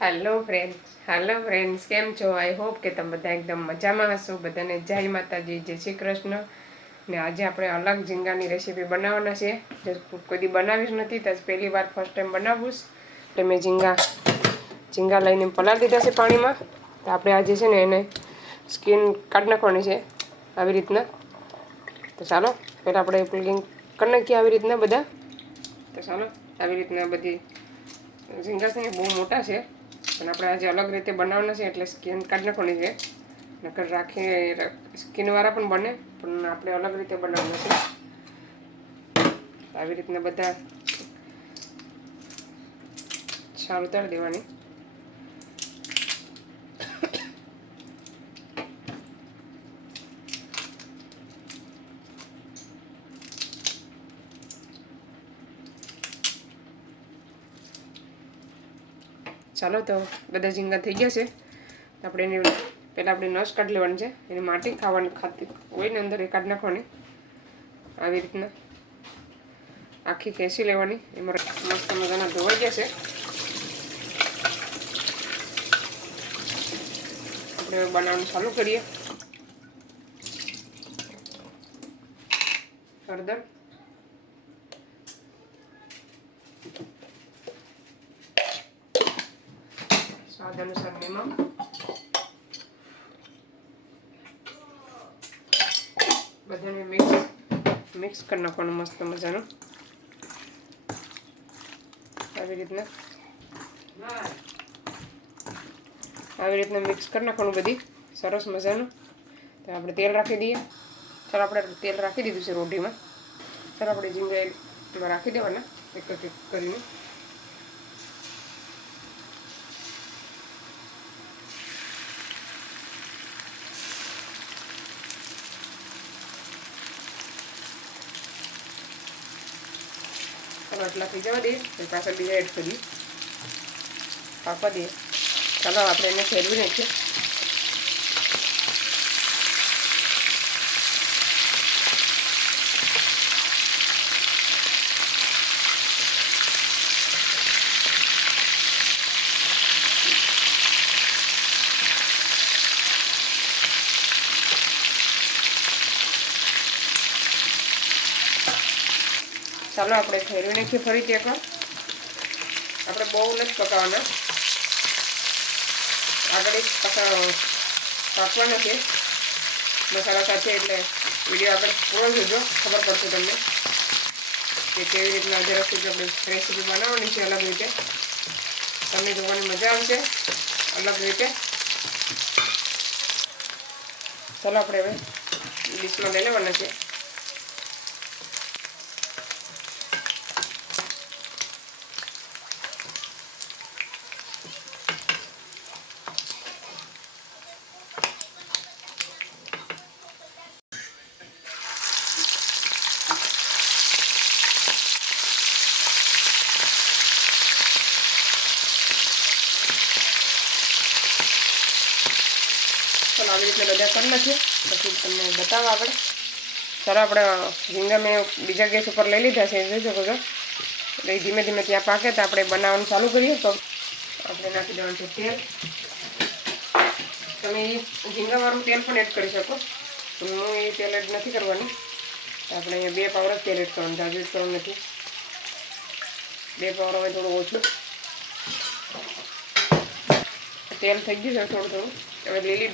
Hello friends કેમ છો? I hope કે તમે બધા એકદમ મજામાં હશો. બધાને જય માતાજી, જય શ્રી કૃષ્ણ. ને આજે આપણે અલગ ઝીંગાની રેસીપી બનાવવાના છે. જે કોઈ દી બનાવી જ નથી, તો પહેલી વાર ફર્સ્ટ ટાઈમ બનાવું. એટલે મેં ઝીંગા લઈને પલાળી દીધા છે પાણીમાં. તો આપણે આજે છે ને એને સ્કીન કાઢી નાખવાની છે આવી રીતના. તો ચાલો પહેલાં આપણે પ્લગિંગ કરી નાખીએ આવી રીતના બધા. તો ચાલો આવી રીતના બધી ઝીંગા છે ને બહુ મોટા છે, પણ આપણે આજે અલગ રીતે બનાવવાના છે એટલે સ્કીન કાઢી નાખવાની છે. નકર રાખી સ્કીનવાળા પણ બને, પણ આપણે અલગ રીતે બનાવવાના છે. આવી રીતના બધા છાલ ઉતારી દેવાની. ચાલો તો બધા ઝીંગા થઈ ગયા છે. આપણે એને પહેલાં આપણે નસ કાઢી લેવાની છે. એની માટી ખાતી હોય ને અંદર એ કાઢી નાખવાની. આવી રીતના આખી ખેંચી લેવાની. એમાં મસ્ત મજાના ધોવાઈ ગયા છે. આપણે બનાવવાનું ચાલુ કરીએ. હળદર, સ્વાદ અનુસાર નિમક, બધાને મિક્સ કરી નાખવાનું મસ્ત મજાનું. આવી રીતના મિક્સ કરી નાખવાનું બધી સરસ મજાનું. તો આપણે તેલ રાખી દઈએ. ચાલો આપણે તેલ રાખી દીધું છે રોટીમાં. ચાલો આપણે ઝીંગા એમાં રાખી દેવાના એક એક કરીને. ચાલો એટલા થઈ જવા દઈએ. પાછળ બીજા એડ કરીએ, પાકવા દઈએ. ચાલો આપણે એને ફેરવી નાખીએ. ચાલો આપણે ફેરવી નાખીએ ફરીથી એકવાર. આપણે બહુ નથી પકાવવાના, આગળ જ પાકવાના છે મસાલા સાથે. એટલે વિડીયો આગળ પૂરો જોજો, ખબર પડશે તમને કે કેવી રીતના જરાક આપણે રેસીપી બનાવવાની છે અલગ રીતે. તમને જોવાની મજા આવશે અલગ રીતે. ચાલો આપણે હવે ડીશમાં લઈ લેવાના છે. આવી રીતે બધા કરી નાખીએ, પછી તમને બતાવવા આગળ. ચાલો આપણે ઝીંગા મેં બીજા ગેસ ઉપર લઈ લીધા છે, જોઈ શકો છો. એટલે ધીમે ધીમે ત્યાં પાકે તો આપણે બનાવવાનું ચાલુ કરીએ. તો આપણે નાખી દેવાનું છે તેલ. તમે ઝીંગાવાળું તેલ પણ એડ કરી શકો, પણ હું એ તેલ એડ નથી કરવાની. આપણે અહીંયા 2 પાવર જ તેલ એડ કરવાનું, જાજુ એડ કરવાનું નથી. 2 પાવર હવે થોડું ઓછું તેલ થઈ ગયું છે થોડું થોડું. હવે લીલી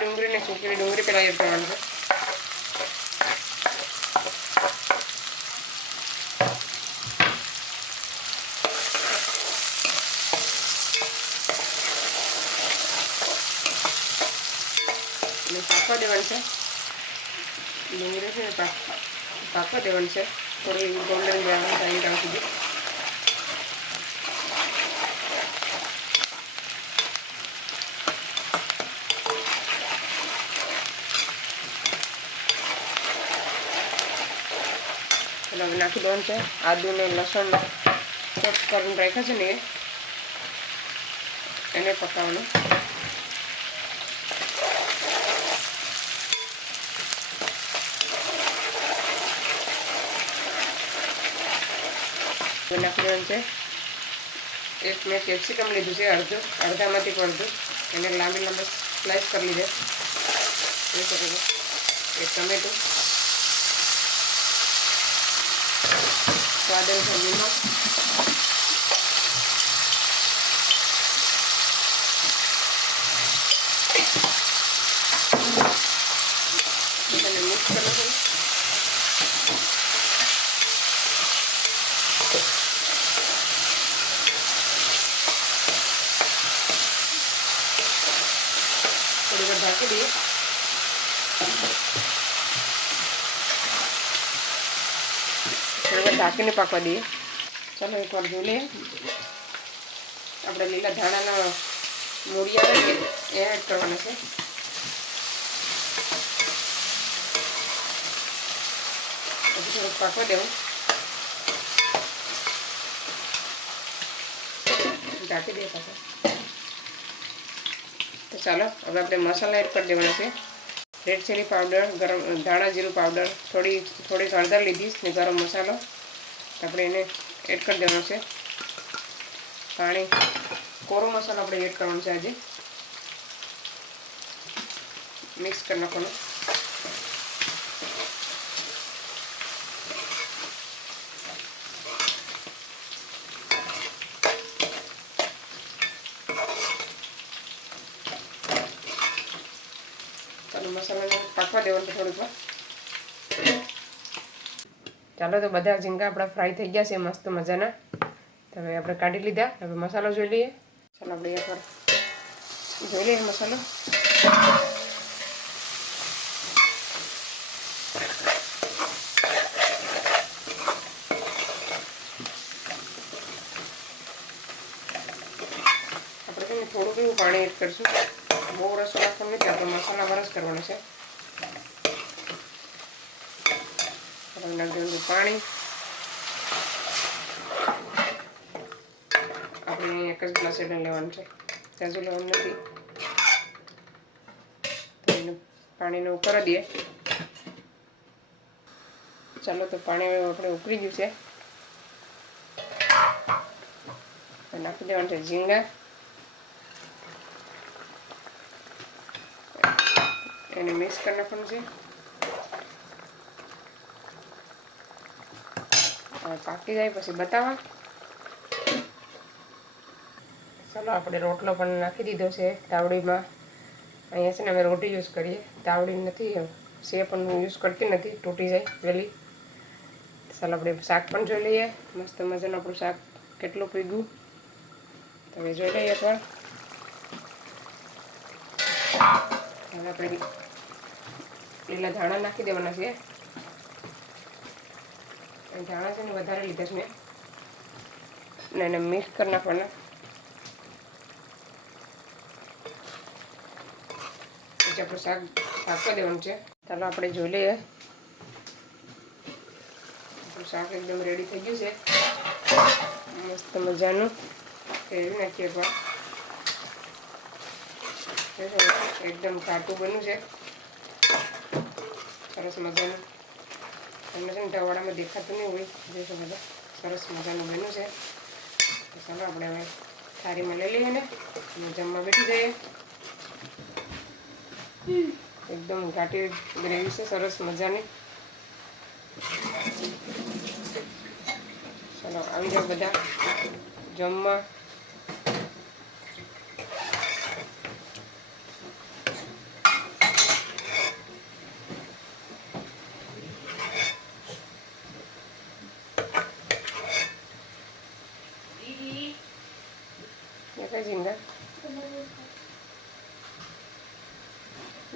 ડુંગળી ને સૂકેલી ડુંગળી પહેલાં એડ કરવાની છે. અને પાકવા દેવાની છે ડુંગળી છે, પાકવા દેવાની છે થોડી ગોલ્ડન બ્રાઉન થાય ત્યાં સુધી. હવે નાખી દેવાનું છે આદુ ને લસણ ચોપ કરીને રાખ્યા છે ને એને પકાવવાનું. નાખી દેવાનું છે એક મેં કેપ્સિકમ લીધું છે અડધું, અડધામાંથી પણ અડધું, એને લાંબી લાંબી સ્લાઇસ કરી લીધે. જોઈ શકો છો. એક ટમેટું, સ્વાદ અનુસાર નિમક, મિક્સ કરો છો. થોડી વાર ઢાંકી દઈએ. થોડી વાર ઢાંકીને પાકવા દઈએ. ચાલો એકવાર જોઈ લઈએ. આપણે લીલા ધાણાના મૂળી આવે છે એ એડ કરવાના છે. પછી થોડુંક પાકવા દેવું. ઢાંકી દઈએ પાછા. તો ચાલો હવે આપણે મસાલા એડ કરી દેવાના છે. રેડ ચીલી પાવડર, ગરમ ધાણા જીરું પાવડર, થોડીક હળદર લીધી ને ગરમ મસાલો આપણે એને એડ કરી દેવાનો છે. પાણી, કોરો મસાલો આપણે એડ કરવાનો છે આજે. મિક્સ કરી નાખવાનું. ચાલો મસાલાને પાકવા દેવાનું થોડીક વાર. ચાલો તો બધા ઝીંગા આપણા ફ્રાય થઈ ગયા છે મસ્ત મજાના. તો હવે આપણે કાઢી લીધા. હવે મસાલો જોઈ લઈએ. ચાલો આપણે એકવાર જોઈ લઈએ મસાલો. આપણે છે ને થોડુંક એવું પાણી એડ કરીશું. બહુ રસો નાખવાનો નથી, આપણે મસાલા વરસ કરવાનો છે. નાખી દેવાનું પાણી. આપણે એક જ ગ્લાસ એને લેવાનું છે, જાજુ લેવાનું નથી. તો એને પાણીને ઉપર દઈએ. ચાલો તો પાણી આપણે ઉકળી ગયું છે. નાખી દેવાનું છે ઝીંગા. એને મિક્સ કરી નાખવાનું છે. પાકી જાય પછી બતાવવા. ચાલો આપણે રોટલો પણ નાખી દીધો છે તાવડીમાં. અહીંયા છે ને અમે રોટી યુઝ કરીએ, તાવડી નથી, સે પણ યુઝ કરતી નથી, તૂટી જાય વહેલી. ચાલો આપણે શાક પણ જોઈ લઈએ. મસ્ત મજાનું આપણું શાક કેટલું પીગું તમે જોઈ લઈએ પણ. હવે આપણે લીલા ધાણા નાખી દેવાના છે. ધાણા છે ને વધારે લીધા છે મેં, ને એને મિક્સ કરી નાખવાના. પછી આપણું શાક પાકવા દેવાનું છે. ચાલો આપણે જોઈ લઈએ. આપણું શાક એકદમ રેડી થઈ ગયું છે મસ્ત મજાનું. ફેરવી નાખીએ પણ એકદમ ઘાટું બન્યું છે સરસ મજાનું. તમને છે ને ઢવાડામાં દેખાતું નહીં હોય, જોઈશો બધા સરસ મજાનું બન્યું છે. તો ચાલો આપણે હવે થાળીમાં લઈ લઈએ ને જમવા બેઠી જઈએ. એકદમ ઘાટી ગ્રેવી છે સરસ મજાની. ચાલો આવી જાઓ બધા જમવા.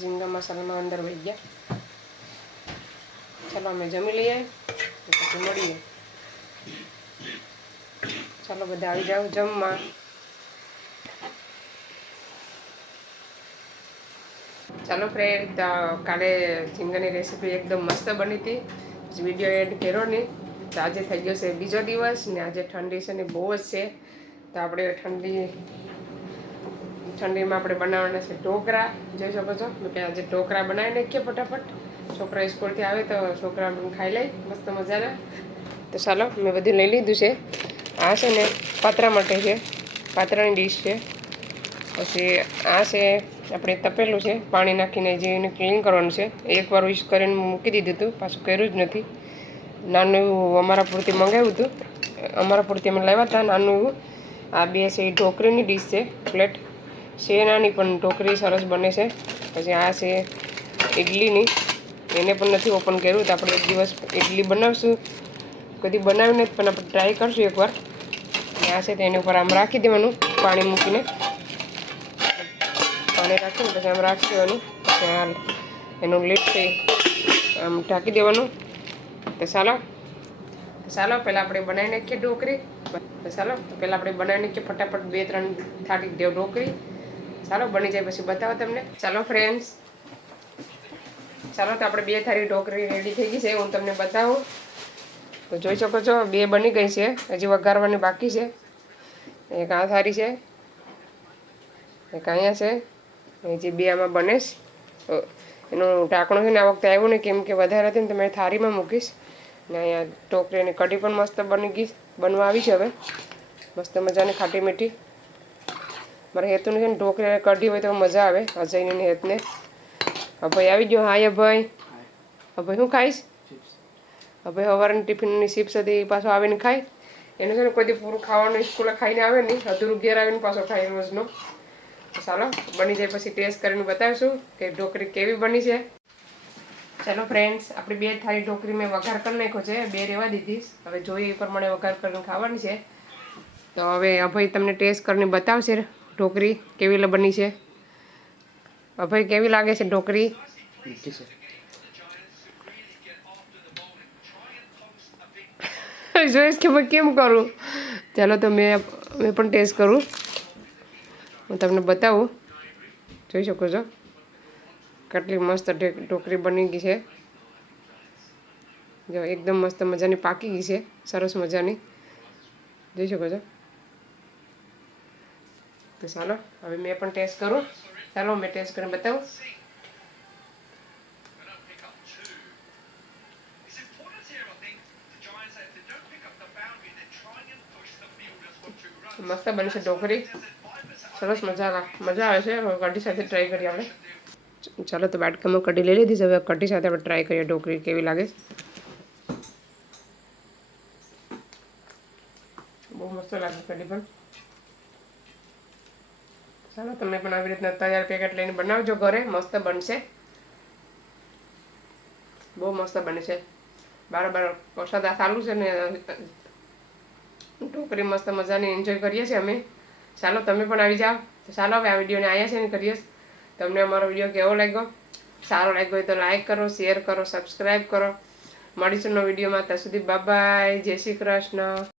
ઝીંગા મસાલામાં અંદર વહી ગયા. ચાલો અમે જમી લઈએ પછી મળીએ. ચાલો બધા આવી જાઓ જમવા. ચાલો ફ્રેન્ડ, કાલે ઝીંગાની રેસીપી એકદમ મસ્ત બની હતી. વિડીયો એડ કર્યો નહીં. તો આજે થઈ ગયો છે બીજો દિવસ ને આજે ઠંડી છે ને બહુ જ છે. તો આપણે ઠંડીમાં આપણે બનાવવાના છે ઢોકળા. જોઈ શકો છો કે આજે ઢોકળા બનાવી નાખીએ ફટાફટ. છોકરા સ્કૂલથી આવે તો છોકરા ખાઈ લે મસ્ત મજાના. તો ચાલો મેં બધું લઈ લીધું છે. આ છે ને પાત્રા માટે છે, પાત્રાની ડીશ છે. પછી આ છે આપણે તપેલું છે, પાણી નાખીને જે એને ક્લીન કરવાનું છે. એકવાર યુઝ કરીને મૂકી દીધું હતું, પાછું કર્યું જ નથી. નાનું એવું અમારા પૂરતી મંગાવ્યું હતું, અમારા પૂરતી અમે લાવ્યા હતા નાનું એવું. આ બે છે એ ઢોકળીની ડીશ છે, પ્લેટ છે નાની પણ ઢોકળી સરસ બને છે. પછી આ છે ઇડલીની, એને પણ નથી ઓપન કર્યું તો આપણે એક દિવસ ઇડલી બનાવશું. કદી બનાવ્યું નથી પણ આપણે ટ્રાય કરશું એકવાર. આ છે તો એની ઉપર આમ રાખી દેવાનું, પાણી મૂકીને પાણી રાખીને પછી આમ રાખી દેવાનું. પછી આ એનું લીડ છે આમ ઢાંકી દેવાનું. તો ચાલો પહેલાં આપણે બનાવી નાખીએ ઢોકળી. ચાલો પહેલાં આપણે બનાવી નાખીએ ફટાફટ 2-3 થાળી ઢોકળી. ચાલો બની જાય પછી બતાવો તમને. ચાલો ફ્રેન્ડ્સ, ચાલો તો આપણે 2 થાળી ઢોકળી રેડી થઈ ગઈ છે, હું તમને બતાવું. તો જોઈ શકો છો 2 બની ગઈ છે, હજી વઘારવાની બાકી છે. એક આ થાળી છે, એક અહીંયા છે, એ જે 2 આમાં બને છે. એનું ઢાંકણું છે ને આ વખતે આવ્યું ને કેમ કે વધારે હતી ને તો મેં થાળીમાં મૂકીશ. ને અહીંયા ઢોકળીની કઢી પણ મસ્ત બનવા આવી છે હવે, મસ્ત મજાની ખાટી મીઠી. મારે હેતુને છે ને ઢોકળી કઢી હોય તો મજા આવે, અજયની હેતને. અભય આવી ગયો. હાય અભય. અભય શું ખાઈશ? અભય સવારની ટિફિનની ચિપ્સ હતી પાછો આવીને ખાય. એનું છે ને કોઈ દી પૂરું ખાવાનું સ્કૂલે ખાઈને આવે નહીં, અધૂરું ઘેર આવીને પાછો ખાય રોજનો. ચાલો બની જાય પછી ટેસ્ટ કરીને બતાવીશું કે ઢોકળી કેવી બની છે. ચાલો ફ્રેન્ડ્સ, આપણી 2 થાળી ઢોકળી મેં વઘાર કરી નાખ્યો છે, 2 રહેવા દીધી. હવે જોઈએ એ પ્રમાણે વઘાર કરીને ખાવાની છે. તો હવે અભય તમને ટેસ્ટ કરીને બતાવશે ઢોકળી કેવી બની છે. અભય કેવી લાગે છે ઢોકળી? જોઈશ કે ભાઈ કેમ કરું. ચાલો તો મેં પણ ટેસ્ટ કરું, હું તમને બતાવું. જોઈ શકો છો કેટલી મસ્ત ઢોકળી બની ગઈ છે. જો એકદમ મસ્ત મજાની પાકી ગઈ છે, સરસ મજાની. જોઈ શકો છો. તો ચાલો હવે મેં પણ ટેસ્ટ કરું. ચાલો મેં ટેસ્ટ કરીને બતાવું. મસ્ત બની છે ઢોકળી, સરસ મજા આવે છે. કઢી સાથે ટ્રાય કરીએ આપણે. ચાલો તો બાટકામાં કઢી લઈ લીધી છે, હવે કઢી સાથે આપણે ટ્રાય કરીએ ઢોકળી કેવી લાગે. બહુ મસ્ત લાગે કઢી પણ. ચાલો તમે પણ આવી રીતના તૈયાર પેકેટ લઈને બનાવજો ઘરે, મસ્ત બનશે. બહુ મસ્ત બને છે. બાર વરસાદ ચાલુ છે ને ઢોકળી મસ્ત મજાની એન્જોય કરીએ છીએ અમે. ચાલો તમે પણ આવી જાઓ. તો ચાલો હવે આ વિડીયોને અહીંયા છે ને કરીએ. તમને અમારો વિડીયો કેવો લાગ્યો? સારો લાગ્યો હોય તો લાઈક કરો, શેર કરો, સબસ્ક્રાઈબ કરો. મળીશું નવા વિડીયોમાં. ત્યાં સુધી બાય બાય, જય શ્રી કૃષ્ણ.